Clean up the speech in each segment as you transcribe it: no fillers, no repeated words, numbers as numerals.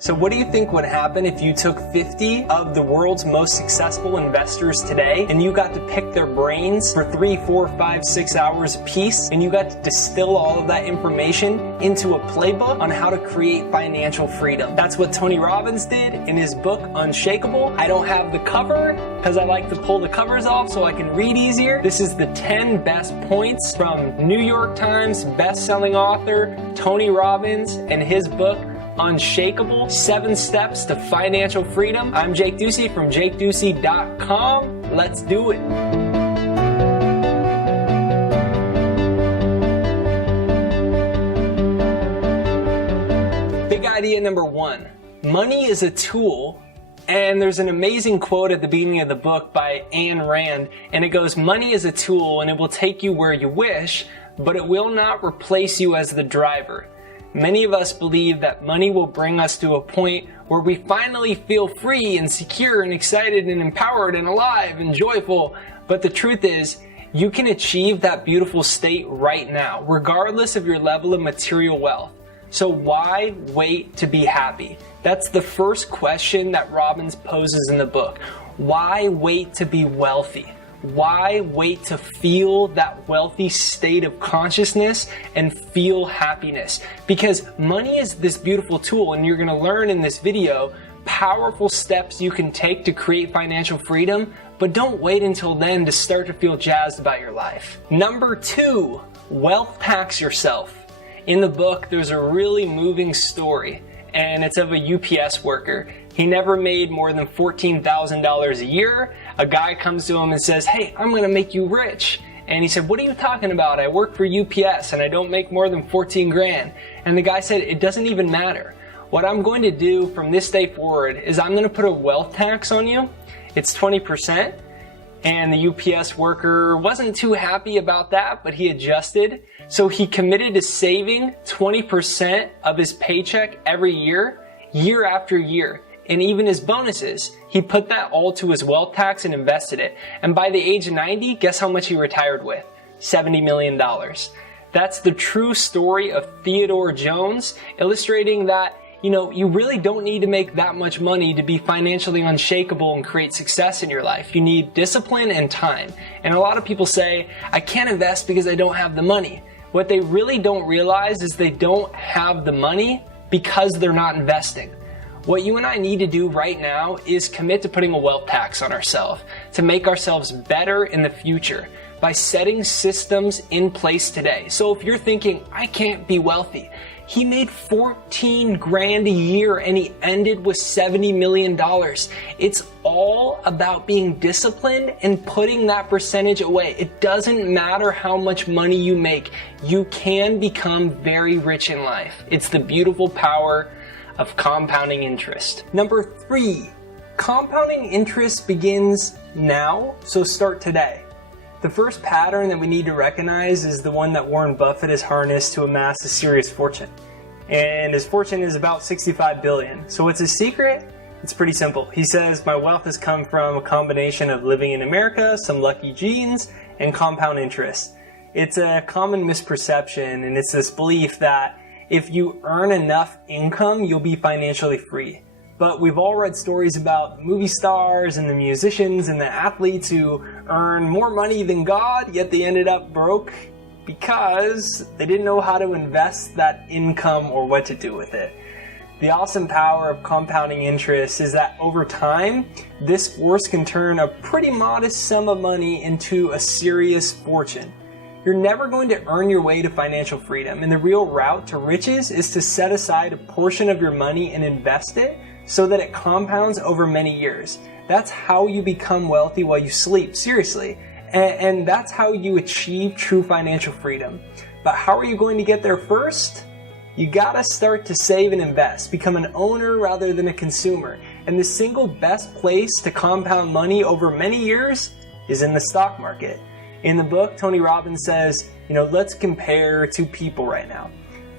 So what do you think would happen if you took 50 of the world's most successful investors today and you got to pick their brains for 3, 4, 5, 6 hours a piece, and you got to distill all of that information into a playbook on how to create financial freedom? That's what Tony Robbins did in his book, Unshakable. I don't have the cover because I like to pull the covers off so I can read easier. This is the 10 best points from New York Times best-selling author Tony Robbins and his book, Unshakable, 7 Steps to Financial Freedom. I'm Jake Ducey from jakeducey.com. Let's do it. Big idea number 1. Money is a tool. And there's an amazing quote at the beginning of the book by Ayn Rand, and it goes, "Money is a tool and it will take you where you wish, but it will not replace you as the driver." Many of us believe that money will bring us to a point where we finally feel free and secure and excited and empowered and alive and joyful. But the truth is, you can achieve that beautiful state right now, regardless of your level of material wealth. So why wait to be happy? That's the first question that Robbins poses in the book. Why wait to be wealthy? Why wait to feel that wealthy state of consciousness and feel happiness? Because money is this beautiful tool, and you're going to learn in this video powerful steps you can take to create financial freedom, but don't wait until then to start to feel jazzed about your life. Number 2, wealth tax yourself. In the book, there's a really moving story, and it's of a UPS worker. He never made more than $14,000 a year. A guy comes to him and says, "Hey, I'm going to make you rich." And he said, "What are you talking about? I work for UPS and I don't make more than 14 grand. And the guy said, "It doesn't even matter. What I'm going to do from this day forward is I'm going to put a wealth tax on you. It's 20%. And the UPS worker wasn't too happy about that, but he adjusted. So he committed to saving 20% of his paycheck every year, year after year. And even his bonuses, he put that all to his wealth tax and invested it. And by the age of 90, guess how much he retired with? $70 million. That's the true story of Theodore Jones, illustrating that, you really don't need to make that much money to be financially unshakable and create success in your life. You need discipline and time. And a lot of people say, "I can't invest because I don't have the money." What they really don't realize is they don't have the money because they're not investing. What you and I need to do right now is commit to putting a wealth tax on ourselves to make ourselves better in the future by setting systems in place today. So if you're thinking, "I can't be wealthy," he made 14 grand a year and he ended with $70 million. It's all about being disciplined and putting that percentage away. It doesn't matter how much money you make. You can become very rich in life. It's the beautiful power of compounding interest. Number 3, compounding interest begins now, so start today. The first pattern that we need to recognize is the one that Warren Buffett has harnessed to amass a serious fortune. And his fortune is about $65 billion. So what's his secret? It's pretty simple. He says, "My wealth has come from a combination of living in America, some lucky genes, and compound interest." It's a common misperception, and it's this belief that if you earn enough income, you'll be financially free. But we've all read stories about movie stars and the musicians and the athletes who earn more money than God, yet they ended up broke because they didn't know how to invest that income or what to do with it. The awesome power of compounding interest is that over time, this force can turn a pretty modest sum of money into a serious fortune. You're never going to earn your way to financial freedom, and the real route to riches is to set aside a portion of your money and invest it so that it compounds over many years. That's how you become wealthy while you sleep, seriously. And that's how you achieve true financial freedom. But how are you going to get there first? You gotta start to save and invest, become an owner rather than a consumer. And the single best place to compound money over many years is in the stock market. In the book, Tony Robbins says, let's compare 2 people right now.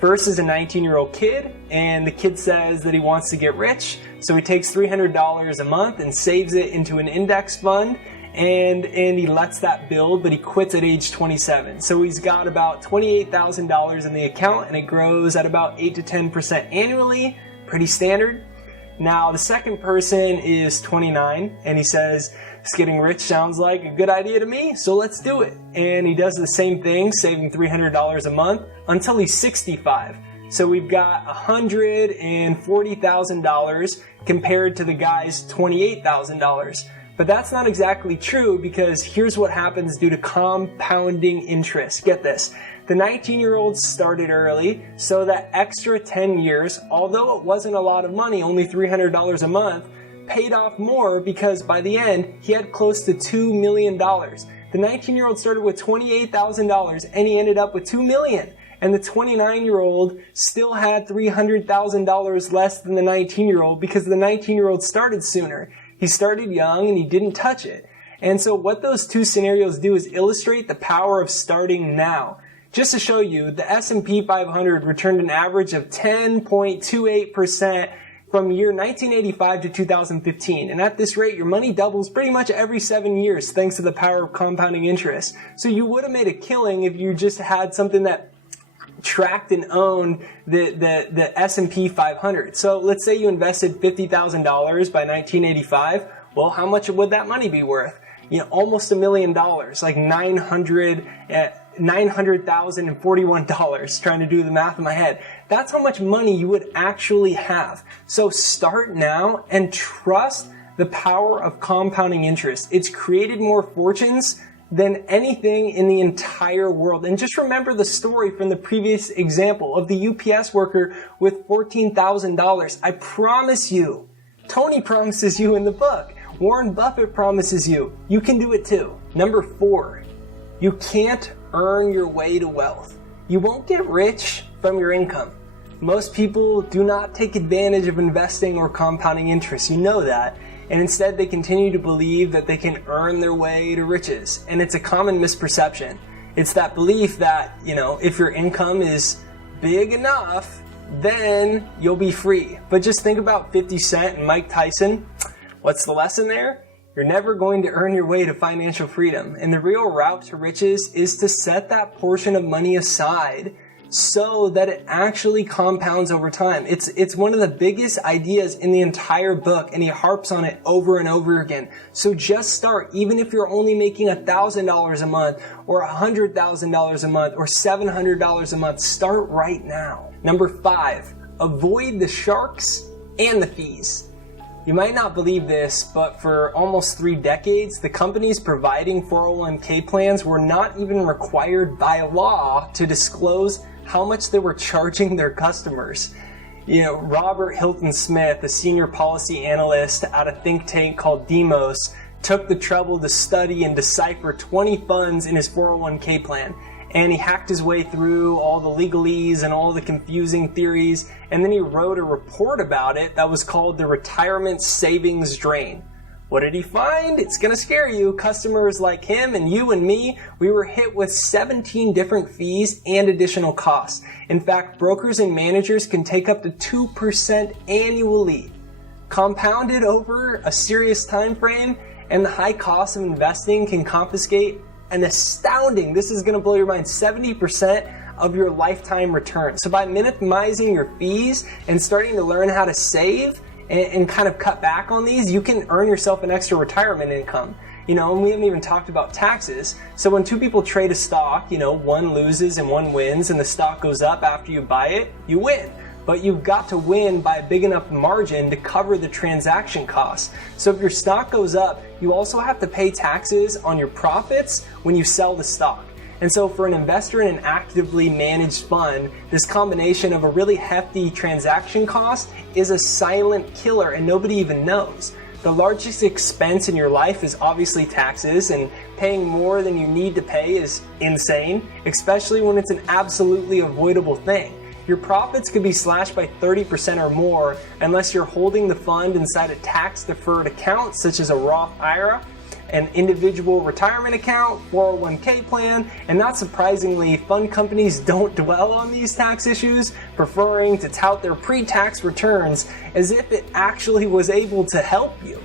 First is a 19-year-old kid, and the kid says that he wants to get rich, so he takes $300 a month and saves it into an index fund, and he lets that build, but he quits at age 27. So he's got about $28,000 in the account, and it grows at about 8 to 10% annually Pretty standard. Now, the second person is 29, and he says, getting rich sounds like a good idea to me, so let's do it. And he does the same thing, saving $300 a month until he's 65. So we've got $140,000 compared to the guy's $28,000. But that's not exactly true, because here's what happens due to compounding interest. Get this. The 19-year-old started early, so that extra 10 years, although it wasn't a lot of money, only $300 a month, paid off more, because by the end, he had close to $2 million. The 19-year-old started with $28,000 and he ended up with $2 million. And the 29-year-old still had $300,000 less than the 19-year-old, because the 19-year-old started sooner. He started young and he didn't touch it. And so what those two scenarios do is illustrate the power of starting now. Just to show you, the S&P 500 returned an average of 10.28% from year 1985 to 2015. And at this rate, your money doubles pretty much every 7 years thanks to the power of compounding interest. So you would have made a killing if you just had something that tracked and owned the S&P 500. So let's say you invested $50,000 by 1985. Well, how much would that money be worth? Almost $1 million, like $900,041, trying to do the math in my head. That's how much money you would actually have. So start now and trust the power of compounding interest. It's created more fortunes than anything in the entire world. And just remember the story from the previous example of the UPS worker with $14,000. I promise you, Tony promises you in the book, Warren Buffett promises you, you can do it too. Number 4, you can't earn your way to wealth. You won't get rich from your income. Most people do not take advantage of investing or compounding interest. You know that. And instead they continue to believe that they can earn their way to riches. And it's a common misperception. It's that belief that, if your income is big enough, then you'll be free. But just think about 50 Cent and Mike Tyson. What's the lesson there? You're never going to earn your way to financial freedom. And the real route to riches is to set that portion of money aside so that it actually compounds over time. It's one of the biggest ideas in the entire book, and he harps on it over and over again. So just start, even if you're only making $1,000 a month or $100,000 a month or $700 a month, start right now. Number 5, avoid the sharks and the fees. You might not believe this, but for almost 3 decades, the companies providing 401k plans were not even required by law to disclose how much they were charging their customers. Robert Hilton Smith, a senior policy analyst at a think tank called Demos, took the trouble to study and decipher 20 funds in his 401k plan. And he hacked his way through all the legalese and all the confusing theories, and then he wrote a report about it that was called the Retirement Savings Drain. What did he find? It's gonna scare you. Customers like him and you and me, we were hit with 17 different fees and additional costs. In fact, brokers and managers can take up to 2% annually. Compounded over a serious time frame, and the high cost of investing can confiscate an astounding, this is going to blow your mind, 70% of your lifetime return. So by minimizing your fees and starting to learn how to save and kind of cut back on these, you can earn yourself an extra retirement income. And we haven't even talked about taxes. So when 2 people trade a stock, one loses and one wins, and the stock goes up after you buy it, you win. But you've got to win by a big enough margin to cover the transaction costs. So if your stock goes up, you also have to pay taxes on your profits when you sell the stock. And so for an investor in an actively managed fund, this combination of a really hefty transaction cost is a silent killer, and nobody even knows. The largest expense in your life is obviously taxes, and paying more than you need to pay is insane, especially when it's an absolutely avoidable thing. Your profits could be slashed by 30% or more unless you're holding the fund inside a tax-deferred account such as a Roth IRA, an individual retirement account, 401k plan, and not surprisingly, fund companies don't dwell on these tax issues, preferring to tout their pre-tax returns as if it actually was able to help you.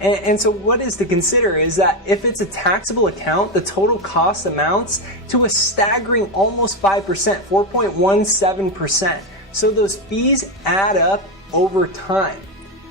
And so what is to consider is that if it's a taxable account, the total cost amounts to a staggering almost 5%, 4.17%. So those fees add up over time.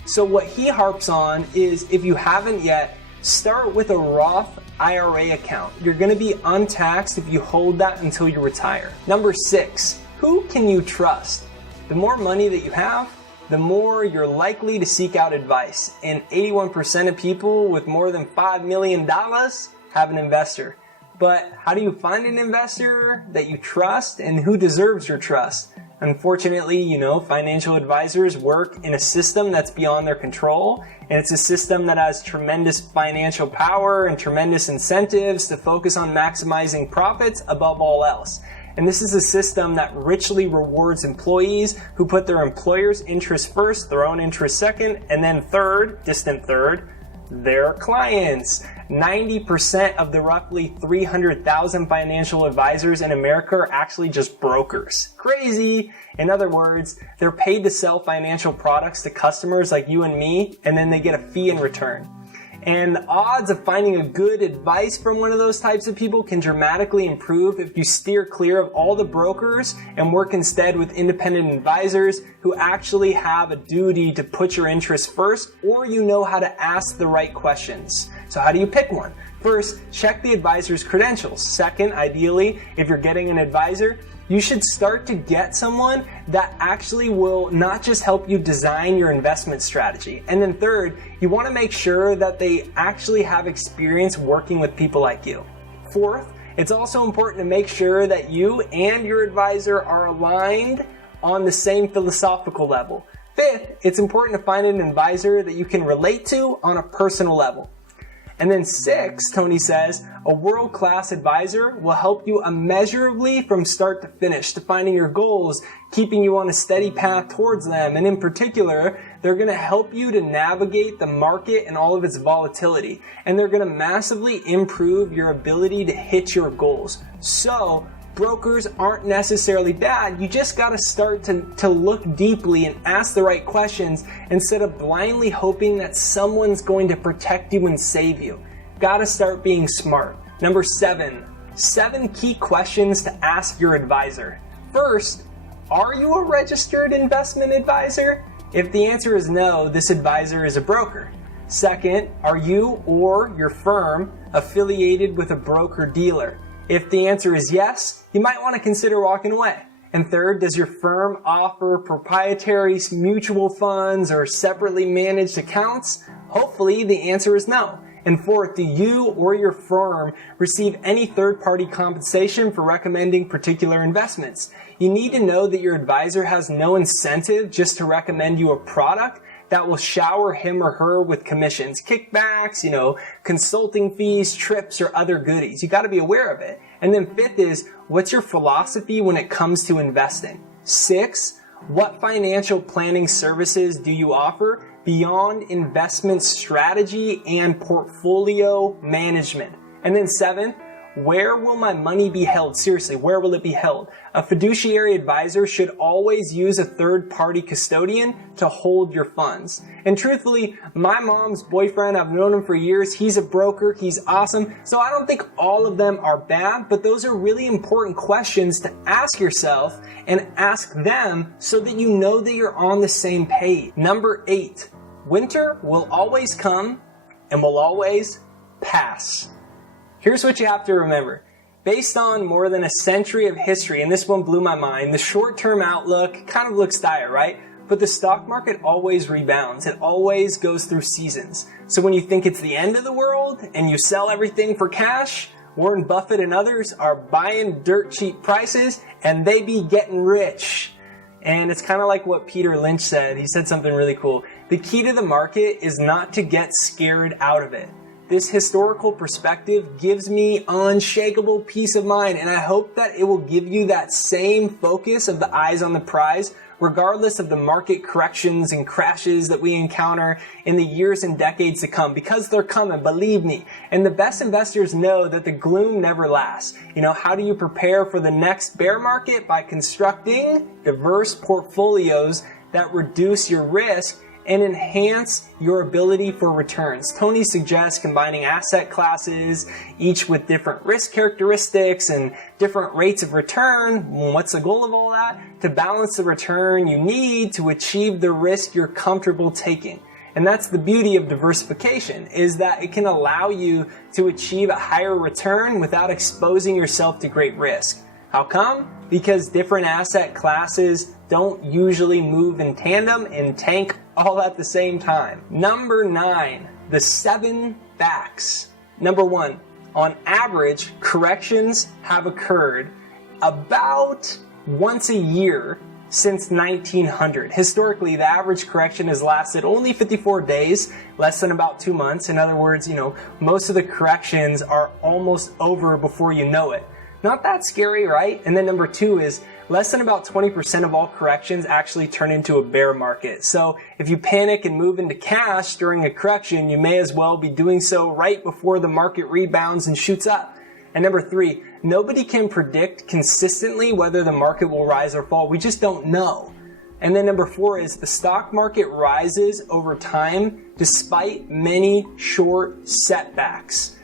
So what he harps on is, if you haven't yet, start with a Roth IRA account. You're going to be untaxed if you hold that until you retire. Number 6, who can you trust? The more money that you have, the more you're likely to seek out advice. And 81% of people with more than $5 million have an investor. But how do you find an investor that you trust, and who deserves your trust? Unfortunately, financial advisors work in a system that's beyond their control, and it's a system that has tremendous financial power and tremendous incentives to focus on maximizing profits above all else. And this is a system that richly rewards employees who put their employer's interest first, their own interest second, and then third, distant third, their clients. 90% of the roughly 300,000 financial advisors in America are actually just brokers. Crazy! In other words, they're paid to sell financial products to customers like you and me, and then they get a fee in return. And the odds of finding a good advice from one of those types of people can dramatically improve if you steer clear of all the brokers and work instead with independent advisors who actually have a duty to put your interests first, or how to ask the right questions. So how do you pick one? First, check the advisor's credentials. Second, ideally, if you're getting an advisor, you should start to get someone that actually will not just help you design your investment strategy. And then third, you want to make sure that they actually have experience working with people like you. Fourth, it's also important to make sure that you and your advisor are aligned on the same philosophical level. Fifth, it's important to find an advisor that you can relate to on a personal level. And then 6, Tony says, a world-class advisor will help you immeasurably from start to finish, defining your goals, keeping you on a steady path towards them. And in particular, they're going to help you to navigate the market and all of its volatility. And they're going to massively improve your ability to hit your goals. So, brokers aren't necessarily bad. You just got to start to look deeply and ask the right questions instead of blindly hoping that someone's going to protect you and save you. Got to start being smart. Number 7 key questions to ask your advisor. First, are you a registered investment advisor? If the answer is no, this advisor is a broker. Second, are you or your firm affiliated with a broker-dealer? If the answer is yes, you might want to consider walking away. And third, does your firm offer proprietary mutual funds or separately managed accounts? Hopefully the answer is no. And fourth, do you or your firm receive any third-party compensation for recommending particular investments? You need to know that your advisor has no incentive just to recommend you a product that will shower him or her with commissions, kickbacks, consulting fees, trips, or other goodies. You got to be aware of it. And then fifth is, what's your philosophy when it comes to investing? 6, what financial planning services do you offer beyond investment strategy and portfolio management? And then 7, where will my money be held? Seriously, where will it be held? A fiduciary advisor should always use a third-party custodian to hold your funds. And truthfully, my mom's boyfriend, I've known him for years. He's a broker. He's awesome. So I don't think all of them are bad, but those are really important questions to ask yourself and ask them so that you know that you're on the same page. Number 8, winter will always come and will always pass. Here's what you have to remember. Based on more than a century of history, and this one blew my mind, the short-term outlook kind of looks dire, right? But the stock market always rebounds. It always goes through seasons. So when you think it's the end of the world and you sell everything for cash, Warren Buffett and others are buying dirt cheap prices and they be getting rich. And it's kind of like what Peter Lynch said. He said something really cool. The key to the market is not to get scared out of it. This historical perspective gives me unshakable peace of mind, and I hope that it will give you that same focus of the eyes on the prize, regardless of the market corrections and crashes that we encounter in the years and decades to come, because they're coming, believe me. And the best investors know that the gloom never lasts. How do you prepare for the next bear market? By constructing diverse portfolios that reduce your risk and enhance your ability for returns. Tony suggests combining asset classes, each with different risk characteristics and different rates of return. What's the goal of all that? To balance the return you need to achieve the risk you're comfortable taking. And that's the beauty of diversification, is that it can allow you to achieve a higher return without exposing yourself to great risk. How come? Because different asset classes don't usually move in tandem and tank all at the same time. Number 9, the 7 facts. Number 1, on average, corrections have occurred about once a year since 1900. Historically, the average correction has lasted only 54 days, less than about 2 months. In other words, most of the corrections are almost over before you know it. Not that scary, right? And then number 2 is less than about 20% of all corrections actually turn into a bear market. So if you panic and move into cash during a correction, you may as well be doing so right before the market rebounds and shoots up. And number 3, nobody can predict consistently whether the market will rise or fall. We just don't know. And then number 4 is the stock market rises over time despite many short setbacks.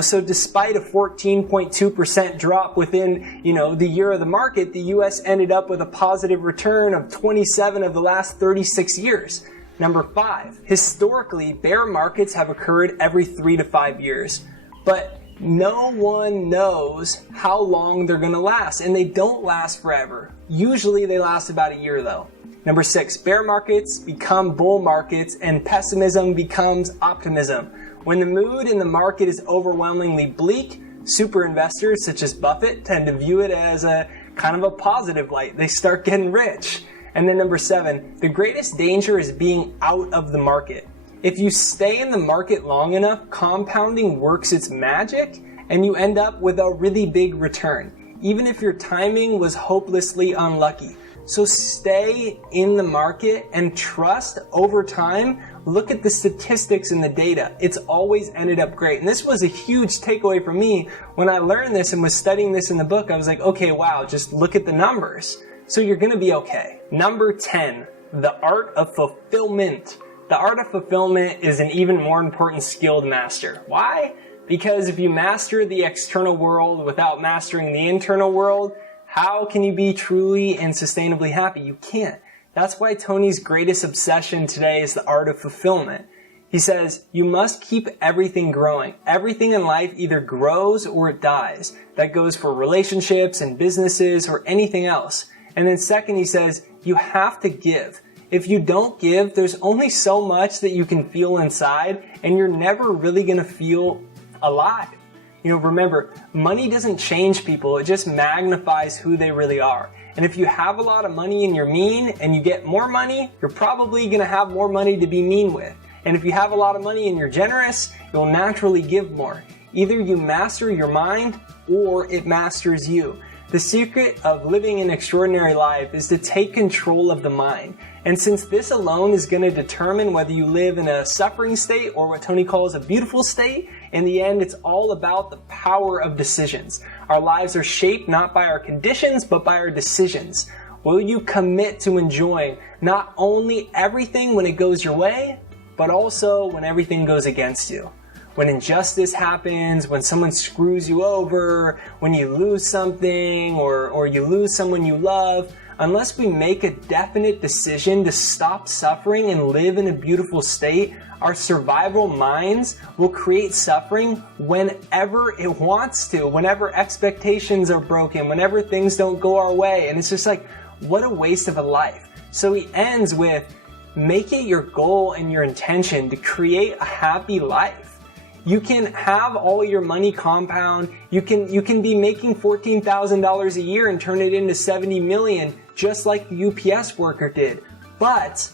So despite a 14.2% drop within, the year of the market, the US ended up with a positive return of 27 of the last 36 years. Number 5, historically, bear markets have occurred every 3 to 5 years. But no one knows how long they're going to last, and they don't last forever. Usually they last about a year though. Number 6, bear markets become bull markets and pessimism becomes optimism. When the mood in the market is overwhelmingly bleak, super investors such as Buffett tend to view it as a kind of a positive light. They start getting rich. And then number 7, the greatest danger is being out of the market. If you stay in the market long enough, compounding works its magic and you end up with a really big return, even if your timing was hopelessly unlucky. So stay in the market and trust over time. Look at the statistics and the data. It's always ended up great. And this was a huge takeaway for me when I learned this and was studying this in the book. I was like, okay, wow, just look at the numbers. So you're going to be okay. Number 10, the art of fulfillment. The art of fulfillment is an even more important skill to master. Why? Because if you master the external world without mastering the internal world, how can you be truly and sustainably happy? You can't. That's why Tony's greatest obsession today is the art of fulfillment. He says, you must keep everything growing. Everything in life either grows or it dies. That goes for relationships and businesses or anything else. And then second, he says, you have to give. If you don't give, there's only so much that you can feel inside, and you're never really going to feel alive. Remember, money doesn't change people, it just magnifies who they really are. And if you have a lot of money and you're mean, and you get more money, you're probably going to have more money to be mean with. And if you have a lot of money and you're generous, you'll naturally give more. Either you master your mind, or it masters you. The secret of living an extraordinary life is to take control of the mind. And since this alone is going to determine whether you live in a suffering state or what Tony calls a beautiful state, in the end, it's all about the power of decisions. Our lives are shaped not by our conditions, but by our decisions. Will you commit to enjoying not only everything when it goes your way, but also when everything goes against you? When injustice happens, when someone screws you over, when you lose something or you lose someone you love, unless we make a definite decision to stop suffering and live in a beautiful state, our survival minds will create suffering whenever it wants to, whenever expectations are broken, whenever things don't go our way. And it's just like, what a waste of a life. So he ends with, make it your goal and your intention to create a happy life. You can have all your money compound. You can be making $14,000 a year and turn it into $70 million, just like the UPS worker did. But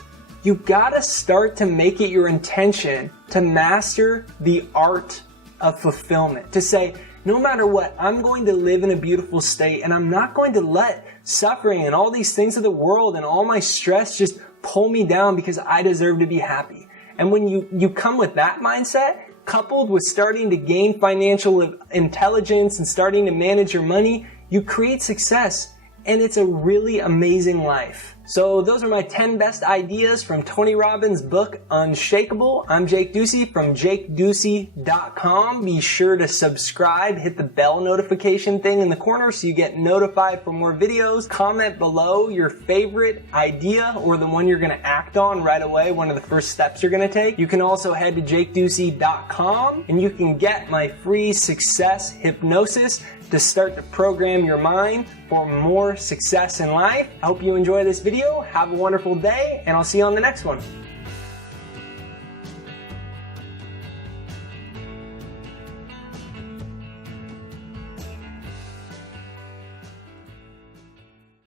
you gotta start to make it your intention to master the art of fulfillment. To say, no matter what, I'm going to live in a beautiful state, and I'm not going to let suffering and all these things of the world and all my stress just pull me down, because I deserve to be happy. And when you come with that mindset, coupled with starting to gain financial intelligence and starting to manage your money, you create success, and it's a really amazing life. So those are my 10 best ideas from Tony Robbins' book, Unshakable. I'm Jake Ducey from jakeducey.com. Be sure to subscribe, hit the bell notification thing in the corner so you get notified for more videos. Comment below your favorite idea or the one you're going to act on right away, one of the first steps you're going to take. You can also head to jakeducey.com and you can get my free success hypnosis to start to program your mind for more success in life. I hope you enjoy this video. Have a wonderful day, and I'll see you on the next one.